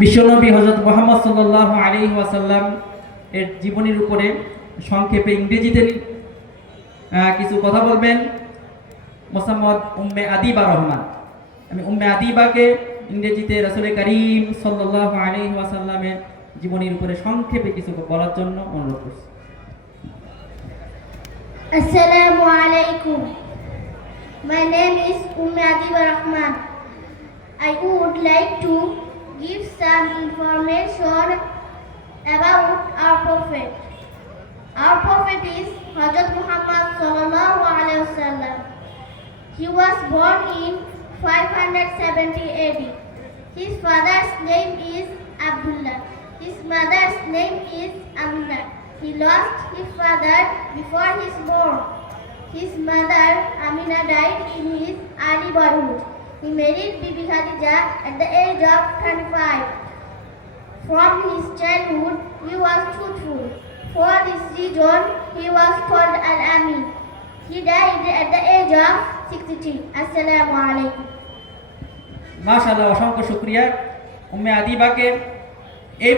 বিশ্বনবী হযরত মুহাম্মদ সাল্লাল্লাহু আলাইহি ওয়াসাল্লাম এর জীবনীর উপরে সংক্ষেপে ইংরেজিতে কিছু কথা বলবেন মোসাম্মদ উম্মে আদিবা রহমান। আমি উম্মে আদিবাকে ইংরেজিতে রাসূল করিম সাল্লাল্লাহু আলাইহি ওয়াসাল্লামের জীবনীর উপরে সংক্ষেপে কিছু বলার জন্য অনুরোধ করছি। Assalamu alaikum. My name is Umme Adiba Rahman. I would like to give some information about our Prophet. Our Prophet is Hazrat Muhammad sallallahu alaihi wasallam. He was born in 570 AD. His father's name is Abdullah. His mother's name is Amna. He lost his father before his birth. His mother Amina died in his early boyhood. He married Bibi Khadija at the age of 25. From his childhood, he was truthful. For this reason, he was called Al-Amin. He died at the age of 63. Assalamu alaikum. মাশাআল্লাহ, অসংখ্য শুকরিয়া উম্মে আদিবাকে এই